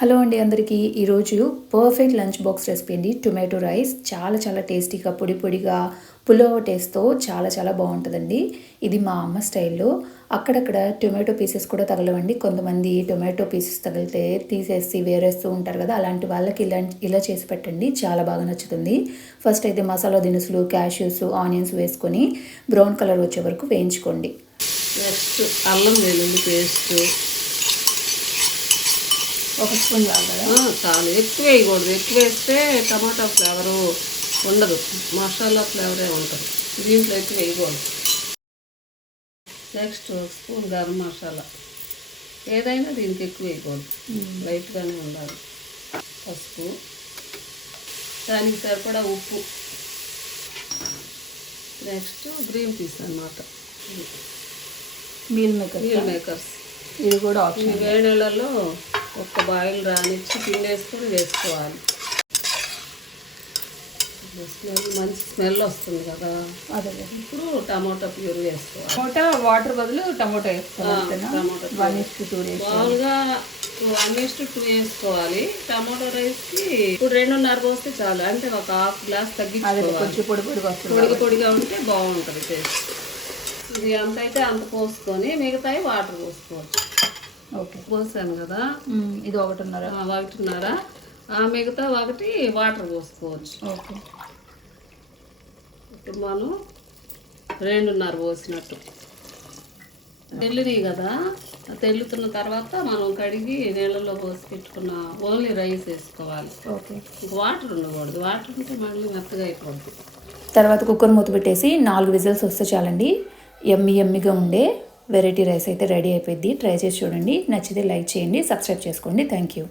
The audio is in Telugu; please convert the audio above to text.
హలో అండి అందరికీ. ఈరోజు పర్ఫెక్ట్ లంచ్ బాక్స్ రెసిపీ అండి. టొమాటో రైస్ చాలా చాలా టేస్టీగా పొడి పొడిగా పులావ్ టేస్ట్తో చాలా చాలా బాగుంటుందండి. ఇది మా అమ్మ స్టైల్లో అక్కడక్కడ టొమాటో పీసెస్ కూడా తగలవండి. కొంతమంది టొమాటో పీసెస్ తగిలితే తీసేసి వేరేస్తూ ఉంటారు కదా అలాంటి వాళ్ళకి ఇలా ఇలా చేసి పెట్టండి. చాలా బాగా నచ్చుతుంది. ఫస్ట్ అయితే మసాలా దినుసులు క్యాష్యూస్ ఆనియన్స్ వేసుకొని బ్రౌన్ కలర్ వచ్చే వరకు వేయించుకోండి. నెక్స్ట్ అల్లం వెల్లుల్లి పేస్ట్. ఒక స్పూన్ కాగలరా చాలు. ఎక్కువ వేయకూడదు. ఎక్కువ వేస్తే టమాటా ఫ్లేవరు ఉండదు. మసాలా ఫ్లేవరే ఉంటుంది. దీంట్లో ఎక్కువ వేయకూడదు. నెక్స్ట్ ఒక స్పూన్ గరం మసాలా. ఏదైనా దీనికి ఎక్కువ వేయకూడదు. లైట్గానే ఉండాలి. పసుపు. దానికి సరిపడా ఉప్పు. నెక్స్ట్ గ్రీన్ పీస్ అన్నమాట. Meal maker meal makers. ఇది కూడా ఆప్షన్. వేడి నీళ్ళల్లో ఒక్క బాయిల్ రానిచ్చి పిండి వేసుకొని వేసుకోవాలి స్మెల్ మంచి స్మెల్ వస్తుంది కదా. అదే ఇప్పుడు టమాటా ప్యూర్ వేసుకోవాలి. టమోటా వాటర్ బదులు టమోటా వేసుకోవాలి tomato one is two days. మామూలుగా వన్ ఇస్ట్ టూ వేసుకోవాలి. టమాటో రైస్కి ఇప్పుడు రెండున్నర పోస్తే చాలు. అంటే ఒక హాఫ్ గ్లాస్ తగ్గించుకోవాలి. కొంచెం పొడి పొడిగా వస్తుంది పొడిగా పొడిగా ఉంటే బాగుంటుంది టేస్ట్. ఇది ఎంత అయితే అంత పోసుకొని మిగతాయి వాటర్ పోసుకోవచ్చు. ఓకే. పోసాను కదా. ఇది ఒకటిన్నర? ఆ, ఒకటిన్నర? మిగతా ఒకటి వాటర్ పోసుకోవచ్చు. ఓకే. ఇప్పుడు మనం రెండున్నర పోసినట్టు. తెల్లినాయి కదా. తెల్లుతున్న తర్వాత మనం కడిగి నీళ్ళలో పోసి పెట్టుకున్న ఓన్లీ రైస్ వేసుకోవాలి. ఓకే. ఇంక వాటర్ ఉండకూడదు. వాటర్ ఉంటే మళ్ళీ మెత్తగా అయిపోద్ది. తర్వాత కుక్కర్ మూత పెట్టేసి నాలుగు విజిల్స్ వస్తే చాలండి. ఎమ్మి ఎమ్మిగా ఉండే వెరైటీ రైస్ అయితే రెడీ అయిపోయింది. ట్రై చేసి చూడండి. నచ్చితే లైక్ చేయండి. సబ్స్క్రైబ్ చేసుకోండి. Thank you.